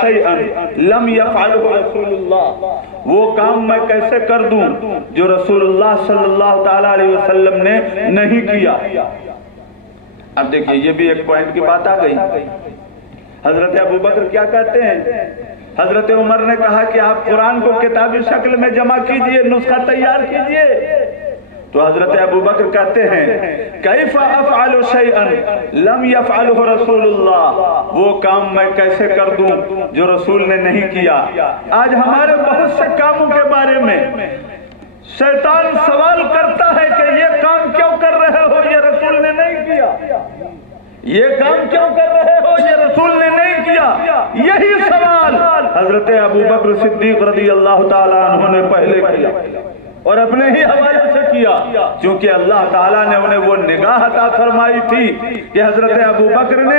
شیئا لم یفعلہ رسول اللہ، وہ کام میں کیسے کر دوں جو رسول اللہ صلی اللہ تعالیٰ علیہ وسلم نے نہیں کیا۔ اب دیکھیں یہ بھی ایک پوائنٹ کی بات آ گئی۔ حضرت ابوبکر کیا کہتے ہیں؟ حضرت عمر نے کہا کہ آپ قرآن کو کتابی شکل میں جمع کیجئے، نسخہ تیار کیجئے۔ تو حضرت ابوبکر کہتے ہیں کیف افعل شیئا لم یفعلہ رسول اللہ، وہ کام میں کیسے کر دوں جو رسول نے نہیں کیا۔ آج ہمارے بہت سے کاموں کے بارے میں شیطان سوال کرتا ہے کہ یہ کام کیوں کر رہے ہو، یہ رسول نے نہیں کیا، یہ کام کیوں کر رہے ہو، یہ رسول نے نہیں کیا۔ یہی سوال حضرت ابوبکر صدیق رضی اللہ تعالیٰ عنہ نے پہلے کیا اور اپنے ہی حوالے سے کیا، کیونکہ اللہ تعالیٰ نے انہیں وہ نگاہ عطا فرمائی تھی کہ حضرت ابوبکر نے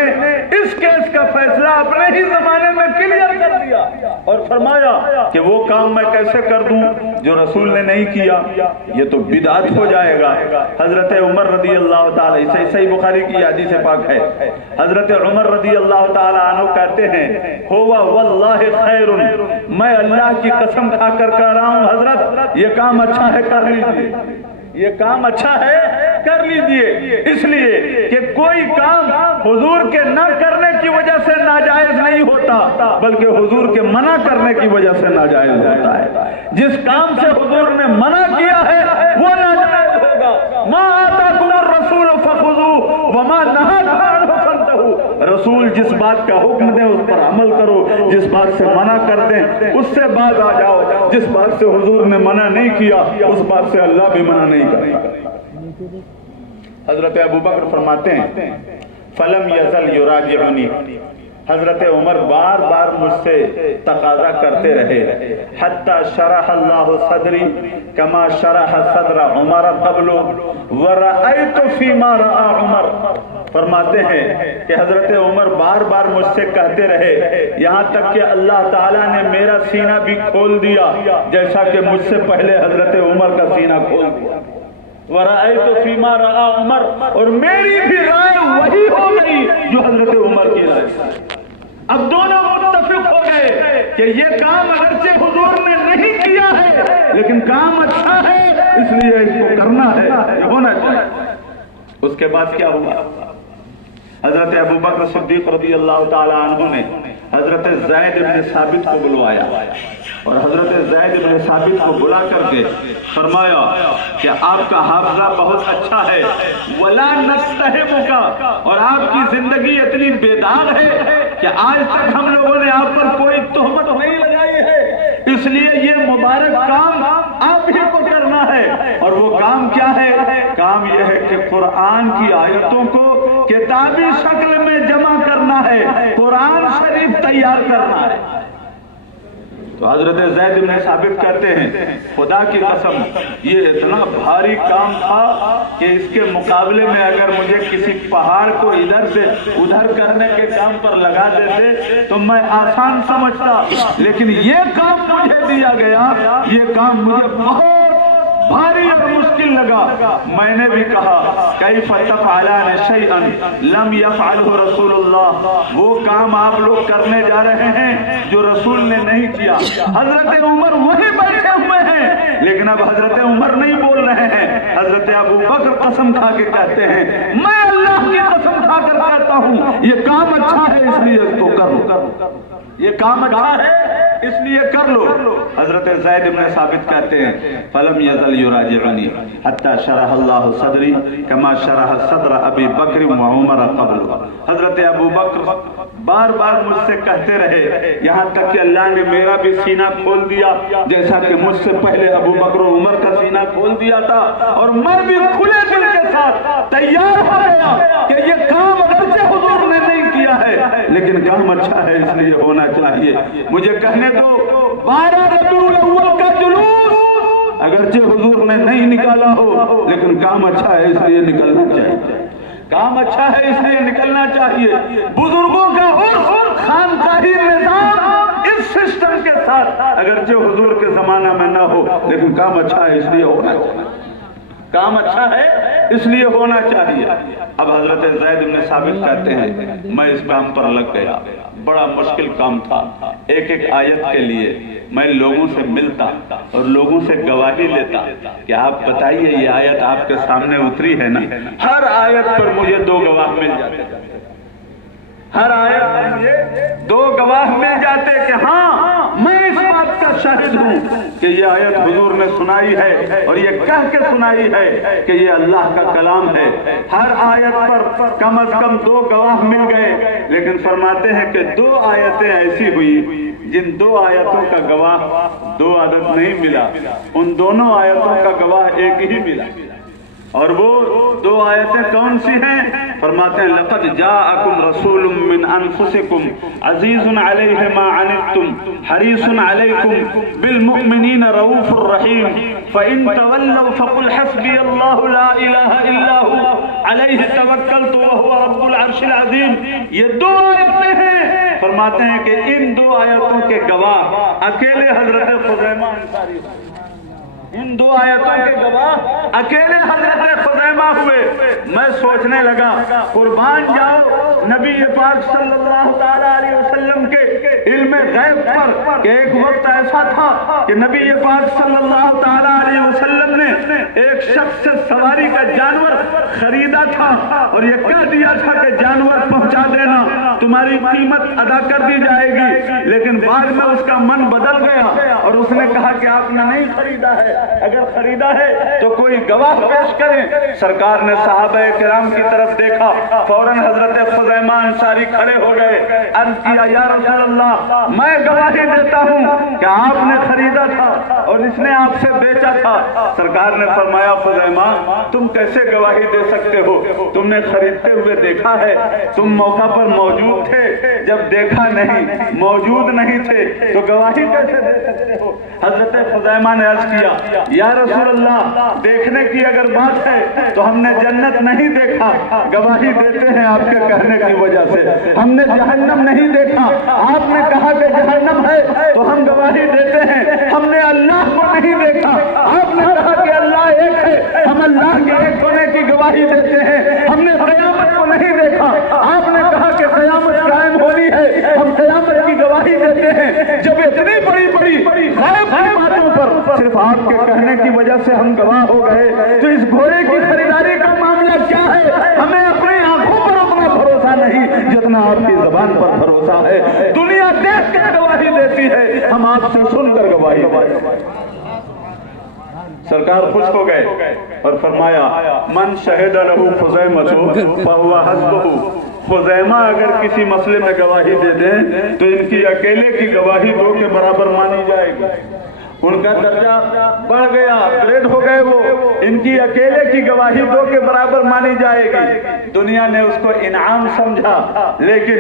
اس کیس کا فیصلہ اپنے ہی زمانے میں کلیئر کر دیا اور فرمایا کہ وہ کام میں کیسے کر دوں جو رسول نے نہیں کیا، یہ تو بدعت ہو جائے گا۔ حضرت عمر رضی اللہ تعالیٰ، صحیح بخاری کی حدیث پاک ہے، حضرت عمر رضی اللہ تعالیٰ عنہ کہتے ہیں ہوا واللہ خیر، میں اللہ کی قسم کھا کر کہہ رہا ہوں حضرت یہ کام اچھا ہے کر لیجئے، یہ کام اچھا ہے کر لیجئے، اس لیے کہ کوئی کام حضور کے نہ کرنے کی وجہ سے ناجائز نہیں ہوتا بلکہ حضور کے منع کرنے کی وجہ سے ناجائز ہوتا ہے۔ جس کام سے حضور نے منع کیا ہے وہ ناجائز ہوگا۔ ما آتاکم الرسول فخذوہ وما نہاکم عنہ فانتہوا، رسول جس بات کا حکم دیں اس پر عمل کرو، جس بات سے منع کر دیں اس سے باز آ جاؤ، جس بات سے حضور نے منع نہیں کیا اس بات سے اللہ بھی منع نہیں کرے گا۔ حضرت ابوبکر فرماتے ہیں فلم یزل یراجعنی، حضرت عمر بار بار مجھ سے تقاضا کرتے رہے، حتی شرح اللہ صدری کما شرح صدر عمر قبل ورأیت فیما رأى عمر، فرماتے ہیں کہ حضرت عمر بار بار مجھ سے کہتے رہے یہاں تک کہ اللہ تعالیٰ نے میرا سینہ بھی کھول دیا جیسا کہ مجھ سے پہلے حضرت عمر کا سینہ کھول دیا۔ وَرَأَيْتُ فِيمَا رَأَى عُمَرَ، اور میری بھی رائے وہی ہو گئی جو حضرت عمر کی رائے۔ اب دونوں متفق ہو گئے کہ یہ کام اگرچہ حضور نے نہیں کیا ہے لیکن کام اچھا ہے اس لیے اس کو کرنا ہے، یہ ہونا چاہیے۔ اس کے بعد کیا ہوا؟ حضرت ابوبکر صدیق رضی اللہ تعالی عنہ نے حضرت زید بن ثابت کو بلوایا اور حضرت زید بن ثابت کو بلا کر کے فرمایا کہ آپ کا حافظہ بہت اچھا ہے، ولا نتہمک، اور آپ کی زندگی اتنی بے داغ ہے کہ آج تک ہم لوگوں نے آپ پر کوئی تہمت نہیں لگائی ہے، اس لیے یہ مبارک کام آپ ہی کو کرنا ہے۔ اور وہ کام کیا ہے؟ کام یہ ہے کہ قرآن کی آیتوں کو کتابی شکل میں جمع کرنا ہے، قرآن شریف تیار کرنا ہے۔ تو حضرت زید بن ثابت کہتے ہیں خدا کی قسم یہ اتنا بھاری کام تھا کہ اس کے مقابلے میں اگر مجھے کسی پہاڑ کو ادھر سے ادھر کرنے کے کام پر لگا دیتے تو میں آسان سمجھتا، لیکن یہ کام مجھے دیا گیا، یہ کام مجھے بہت بھاری اور مشکل لگا۔ میں نے بھی کہا کیف تفعلان شیئا لم یفعلہ رسول اللہ، وہ کام آپ لوگ کرنے جا رہے ہیں جو رسول نے نہیں کیا۔ حضرت عمر وہی بیٹھے ہوئے ہیں لیکن اب حضرت عمر نہیں بول رہے ہیں، حضرت ابوبکر قسم کھا کے کہتے ہیں میں اللہ کی قسم کھا کر کہتا ہوں یہ کام اچھا ہے اس لیے اس کو کرو، یہ کام اچھا ہے اس لیے کر لو۔ حضرت زید بن ثابت کہتے ہیں فلم یزل یراجعنی حتی شرح اللہ صدری کما شرح صدر ابی بکر و عمر قبل، حضرت ابوبکر بار بار مجھ سے کہتے رہے یہاں تک کہ اللہ نے میرا بھی سینہ کھول دیا جیسا کہ مجھ سے پہلے ابوبکر و عمر کا سینہ کھول دیا تھا، اور میں بھی کھلے دل کے ساتھ تیار ہو گیا کہ یہ کام اگرچہ حضور نے نہیں کیا ہے لیکن کام اچھا ہے اس لیے ہونا چاہیے۔ مجھے کہنے دو 12 ربیع الاول کا جلوس اگرچہ حضور نے نہیں نکالا ہو لیکن کام اچھا ہے اس لیے نکلنا چاہیے، کام اچھا ہے اس لیے نکلنا چاہیے۔ بزرگوں کا عرف خانقاہی نظام اس سسٹم کے ساتھ اگرچہ حضور کے زمانہ میں نہ ہو لیکن کام اچھا ہے اس لیے ہونا چاہیے، کام اچھا ہے اس لیے ہونا چاہیے۔ اب حضرت زید بن ثابت کہتے ہیں میں اس کام پر لگ گیا، بڑا مشکل کام تھا، ایک ایک آیت کے لیے میں لوگوں سے ملتا اور لوگوں سے گواہی لیتا کہ آپ بتائیے یہ آیت آپ کے سامنے اتری ہے نا، ہر آیت پر مجھے 2 گواہ مل جاتے، ہر آیت پر مجھے 2 گواہ مل جاتے کہ ہاں میں اس بات کا شاہد ہوں کہ یہ آیت حضور نے سنائی ہے اور یہ کہہ کے سنائی ہے کہ یہ اللہ کا کلام ہے۔ ہر آیت پر کم از کم 2 گواہ مل گئے، لیکن فرماتے ہیں کہ 2 آیتیں ایسی ہوئی جن 2 آیتوں کا گواہ 2 عدد نہیں ملا، ان دونوں آیتوں کا گواہ ایک ہی ملا، اور وہ 2 آیتیں کون سی ہیں؟ فرماتے ہیں لقد جاءکم رسول من انفسکم عزیز علیہ ما عنتم حریص علیکم بالمؤمنین رؤوف الرحیم فإن تولوا فقل حسبی اللہ لا الہ الا هو علیہ توکلت وهو رب العرش العظیم۔ یہ 2 آیتیں ہیں، فرماتے ہیں کہ ان 2 آیتوں کے گواہ اکیلے حضرت خزیمہ انصاری ہیں، ان 2 آیتوں کے گواہ اکیلے حضرت خزیمہ ہوئے۔ میں سوچنے لگا قربان جاؤ نبی پاک صلی اللہ تعالی علیہ وسلم کے علم غیب پر کہ ایک وقت ایسا تھا کہ نبی پاک صلی اللہ تعالی علیہ وسلم نے ایک شخص سے سواری کا جانور خریدا تھا اور یہ کہہ دیا تھا کہ جانور پہنچا دینا، تمہاری قیمت ادا کر دی جائے گی، لیکن بعد میں اس کا من بدل گیا اور اس نے کہا کہ آپ نے نہیں خریدا ہے، اگر خریدا ہے تو کوئی گواہ پیش کریں۔ سرکار نے صحابہ کرام کی طرف دیکھا، فوراً حضرت خزیمہ انصاری کھڑے ہو گئے، عرض کیا یا رسول اللہ میں گواہی دیتا ہوں کہ آپ نے خریدا تھا اور اس نے آپ سے بیچا تھا۔ سرکار نے فرمایا خزیمہ تم کیسے گواہی دے سکتے ہو؟ تم نے خریدتے ہوئے دیکھا ہے، تم موقع پر موجود تھے، جب دیکھا نہیں موجود نہیں تھے تو گواہی کیسے دے سکتے ہو؟ حضرت خزیمہ نے عرض کیا یا رسول اللہ دیکھنے کی اگر بات ہے تو ہم نے جنت نہیں دیکھا، گواہی دیتے ہیں آپ کے کہنے کی وجہ سے، ہم نے جہنم نہیں دیکھا، آپ نے کہا کہ جہنم ہے تو ہم گواہی دیتے ہیں، ہم نے اللہ کو نہیں دیکھا، آپ نے کہا کہ اللہ ایک ہے، ہم اللہ کے ایک ہونے کی گواہی دیتے ہیں، ہم نے قیامت کو نہیں دیکھا، آپ نے کہا کہ قیامت قائم ہونی ہے، ہم قیامت کی گواہی دیتے ہیں۔ جب اتنی بڑی بڑی غیب کی باتوں پر صرف آپ کے کہنے کی وجہ سے ہم گواہ ہو گئے تو اس گھوڑے کی خریداری کا معاملہ کیا ہے؟ ہمیں اپنی آنکھوں پر اتنا بھروسہ نہیں جتنا آپ کی زبان پر بھروسہ ہے۔ دنیا دیکھ کر گواہی دیتی ہے، ہم آپ سے سن کر گواہی دیتے ہیں۔ سرکار خوش ہو گئے اور فرمایا من شہد لہو خزیمہ فہو حسبہ، خزیمہ اگر کسی مسئلے میں گواہی دے دیں تو ان کی اکیلے کی گواہی 2 کے برابر مانی جائے گی، ان کا درجہ بڑھ گیا، اپگریڈ ہو گئے، وہ ان کی اکیلے کی گواہی 2 کے برابر مانی جائے گی۔ دنیا نے اس کو انعام سمجھا، لیکن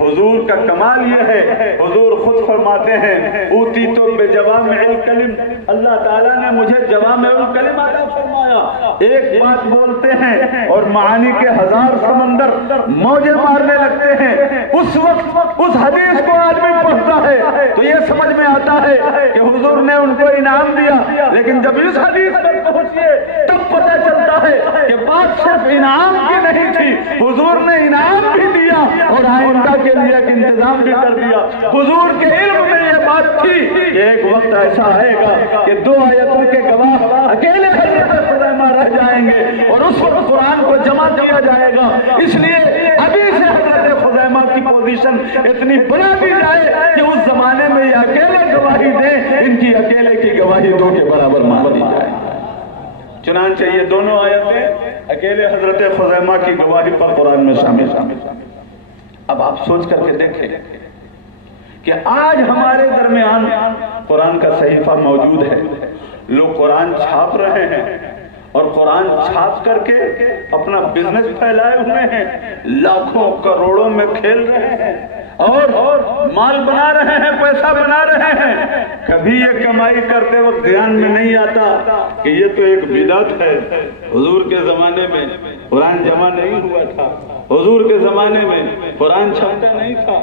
حضور کا کمال یہ ہے، حضور خود فرماتے ہیں اوتیت بجوامع الکلم، اللہ تعالیٰ نے مجھے جوامع الکلم عطا فرمایا، ایک بات بولتے ہیں اور معانی کے 1000 سمندر موجیں مارنے لگتے ہیں۔ اس وقت اس حدیث کو آدمی پڑھتا ہے تو یہ سمجھ میں آتا ہے کہ حضور نے ان کو انعام دیا، لیکن جب اس حدیث پر پہنچیے تب پتہ چلتا ہے کہ بات صرف انعام کی نہیں تھی، حضور نے انعام بھی دیا اور آئندہ کے لیے ایک انتظام بھی کر دیا۔ حضور کے علم میں یہ بات تھی کہ ایک وقت ایسا آئے گا کہ 2 آیتوں کے گواہ اکیلے حضرت خزیمہ رہ جائیں گے اور اس وقت قرآن کو جمع کیا جائے گا، اس لیے ابھی سے حضرت خزیمہ کی پوزیشن اتنی بنا دی جائے کہ اس زمانے میں یہ اکیلے گواہی دیں، ان کی اکیلے کی گواہی 2 کے برابر مان دی جائے۔ چنانچہ یہ دونوں آیتیں اکیلے حضرت خزیمہ کی گواہی پر قرآن میں شامل۔ اب آپ سوچ کر کے دیکھیں کہ آج ہمارے درمیان قرآن کا صحیفہ موجود ہے، لوگ قرآن چھاپ رہے ہیں اور قرآن چھاپ کر کے اپنا بزنس پھیلائے ہوئے ہیں، لاکھوں کروڑوں میں کھیل رہے ہیں اور مال بنا رہے ہیں، پیسہ بنا رہے ہیں۔ کبھی یہ کمائی کرتے وقت دھیان میں نہیں آتا کہ یہ تو ایک بدعت ہے۔ حضور کے زمانے میں قرآن جمع نہیں ہوا تھا، حضور کے زمانے میں قرآن چھپتا نہیں تھا،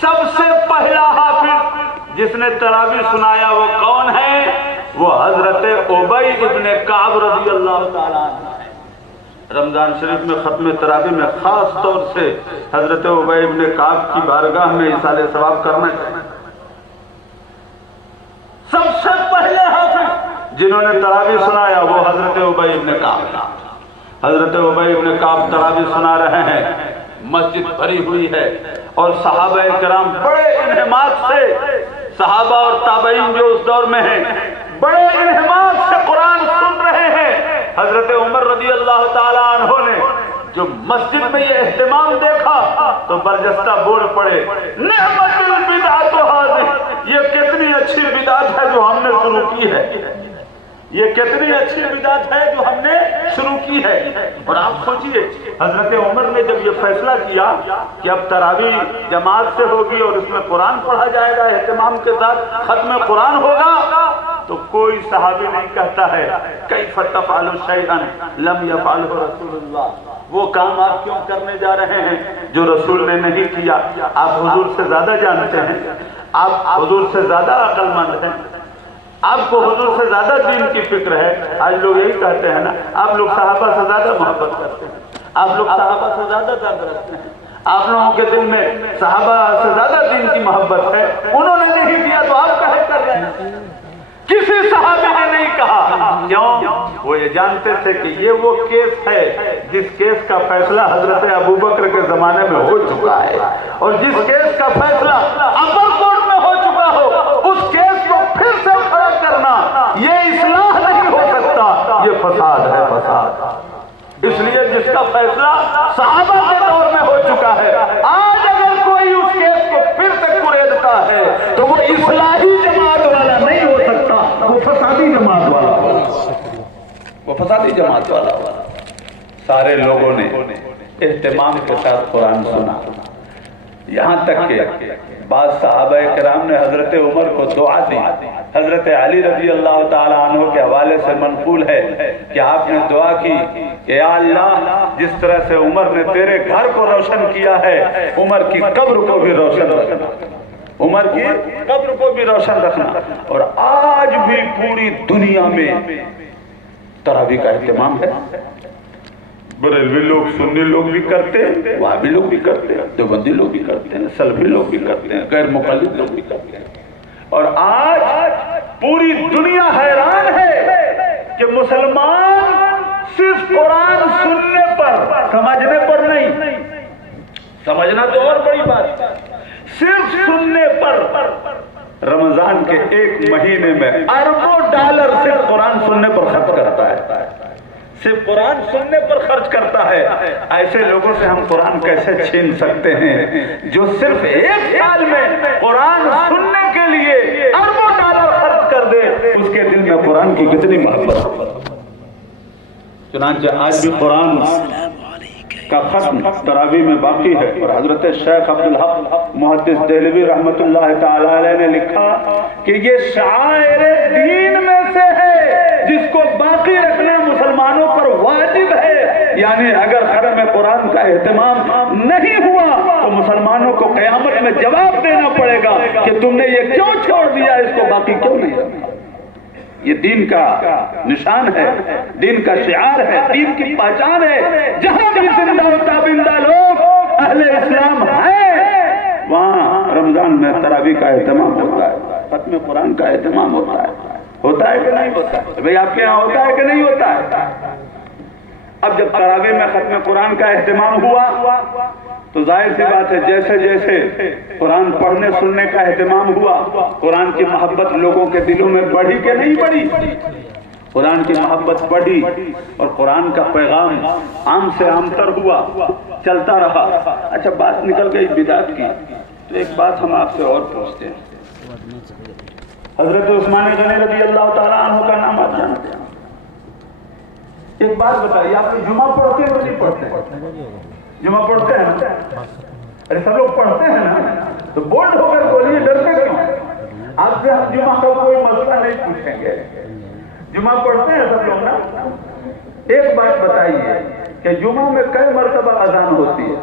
سب سے پہلا حافظ جس نے تراویح سنایا وہ کون ہے؟ وہ حضرت ابی ابن کعب رضی اللہ تعالیٰ عنہ ہے۔ رمضان شریف میں ختم تراویح میں خاص طور سے حضرت ابی ابن کعب کی بارگاہ میں ایصال ثواب کرنا چاہیے۔ سب سے پہلے حافظ جنہوں نے تراویح سنایا وہ حضرت ابی ابن کعب۔ حضرت ابی ابن کعب تراویح سنا رہے ہیں، مسجد بھری ہوئی ہے اور صحابہ کرام بڑے انہماک سے، صحابہ اور تابعین جو اس دور میں ہیں بڑے انہماک سے قرآن سن رہے ہیں۔ حضرت عمر رضی اللہ تعالیٰ عنہ نے جو مسجد میں یہ اہتمام دیکھا تو برجستہ بول پڑے، نعمت البدعۃ ھذہ، یہ کتنی اچھی بدعت ہے جو ہم نے شروع کی ہے، یہ کتنی اچھی بدعت ہے جو ہم نے شروع کی ہے۔ اور آپ سوچئے حضرت عمر نے جب یہ فیصلہ کیا کہ اب تراویح جماعت سے ہوگی اور اس میں قرآن پڑھا جائے گا، اہتمام کے ساتھ ختم قرآن ہوگا، تو کوئی صحابی نہیں کہتا ہے کیف تفعل شیئا لم یفعلہ رسول اللہ، وہ کام آپ کیوں کرنے جا رہے ہیں جو رسول نے نہیں کیا۔ آپ حضور سے زیادہ جانتے ہیں، آپ حضور سے زیادہ عقل مند ہیں، آپ کو حضور سے زیادہ دین کی فکر ہے۔ آج لوگ یہی کہتے ہیں نا، آپ لوگ صحابہ سے زیادہ محبت کرتے ہیں، آپ لوگ صحابہ سے زیادہ درد رکھتے ہیں، آپ لوگوں کے دل میں صحابہ سے زیادہ دین کی محبت ہے، انہوں نے نہیں دیا تو آپ کہے کر رہے ہیں۔ کسی صحابی نے نہیں کہا، کیوں؟ وہ یہ جانتے تھے کہ یہ وہ کیس ہے جس کیس کا فیصلہ حضرت ابوبکر کے زمانے میں ہو چکا ہے، اور جس کیس کا فیصلہ اپر کورٹ میں ہو چکا ہو، اس کیس کو پھر سے کھڑا کرنا یہ اصلاح نہیں ہو سکتا، یہ فساد ہے، فساد۔ اس لیے جس کا فیصلہ صحابہ کے دور میں ہو چکا ہے، آج اگر کوئی اس کیس کو پھر سے کریدتا ہے تو وہ اصلاحی جماعت والا نہیں ہو سکتا، وہ فسادی جماعت والا ہوگا، وہ فسادی جماعت والا ہوگا۔ سارے لوگوں نے اہتمام کے ساتھ قرآن سنا، یہاں تک کہ بعض صحابہ کرام نے حضرت عمر کو دعا دی۔ حضرت علی رضی اللہ تعالیٰ عنہ کے حوالے سے منقول ہے کہ آپ نے دعا کی کہ یا اللہ، جس طرح سے عمر نے تیرے گھر کو روشن کیا ہے، عمر کی قبر کو بھی روشن رکھنا، عمر کی قبر کو بھی روشن رکھنا۔ اور آج بھی پوری دنیا میں تراویح کا اہتمام ہے، بریلوی لوگ، سنی لوگ بھی کرتے ہیں، وہابی لوگ بھی کرتے ہیں، دیوبندی لوگ بھی کرتے ہیں، سلفی لوگ بھی کرتے ہیں، غیر مقلد لوگ بھی کرتے ہیں۔ اور آج پوری دنیا حیران ہے کہ مسلمان صرف قرآن سننے پر، سمجھنے پر نہیں، سمجھنا تو اور بڑی بات، صرف سننے پر رمضان کے ایک مہینے میں اربوں ڈالر صرف قرآن سننے پر خرچ کرتا ہے، صرف قرآن سننے پر خرچ کرتا ہے۔ ایسے لوگوں سے ہم قرآن کیسے چھین سکتے ہیں جو صرف ایک سال میں قرآن سننے کے لیے اربوں ڈالر خرچ کر دے؟ اس کے دل میں قرآن کی کتنی محبت۔ چنانچہ آج بھی قرآن کا ختم تراویح میں باقی ہے، اور حضرت شیخ عبدالحق محدث دہلوی رحمت اللہ تعالی علیہ نے لکھا کہ یہ شعائر دین میں سے ہے جس کو باقی رکھنا مسلمانوں پر واجب ہے۔ یعنی اگر ختم قرآن کا اہتمام نہیں ہوا تو مسلمانوں کو قیامت میں جواب دینا پڑے گا کہ تم نے یہ کیوں چھوڑ دیا، اس کو باقی کیوں نہیں رکھا۔ یہ دین کا نشان ہے، دین کا شعار ہے، دین کی پہچان ہے۔ جہاں بھی زندہ و تابندہ لوگ اہل اسلام ہیں وہاں رمضان میں تراویح کا اہتمام ہوتا ہے، ختم قرآن کا اہتمام ہوتا ہے۔ ہوتا ہے کہ نہیں ہوتا ہے؟ بھئی آپ کے یہاں ہوتا ہے کہ نہیں ہوتا ہے؟ اب جب تراویح میں ختم قرآن کا اہتمام ہوا تو ظاہر سی بات ہے جیسے جیسے قرآن پڑھنے سننے کا اہتمام ہوا، قرآن کی محبت لوگوں کے دلوں میں بڑھی کہ نہیں بڑھی؟ قرآن کی محبت بڑھی اور قرآن کا پیغام عام سے عام تر ہوا، چلتا رہا۔ اچھا، بات نکل گئی بدعت کی، تو ایک بات ہم آپ سے اور پوچھتے ہیں۔ حضرت عثمان غنی رضی اللہ تعالیٰ عنہ کا نام آپ جانتے ہیں؟ ایک بات بتائیے، آپ جمعہ پڑھتے ہیں کہ نہیں پڑھتے؟ جمعہ پڑھتے ہیں نا؟ ارے سب لوگ پڑھتے ہیں نا، تو بولڈ ہو کر بولیے، ڈرتے کیوں؟ آپ سے ہم جمعہ کا کوئی مسئلہ نہیں پوچھیں گے، جمعہ پڑھتے ہیں سب لوگ نا۔ ایک بات بتائیے کہ جمعہ میں کئی مرتبہ اذان ہوتی ہے؟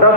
10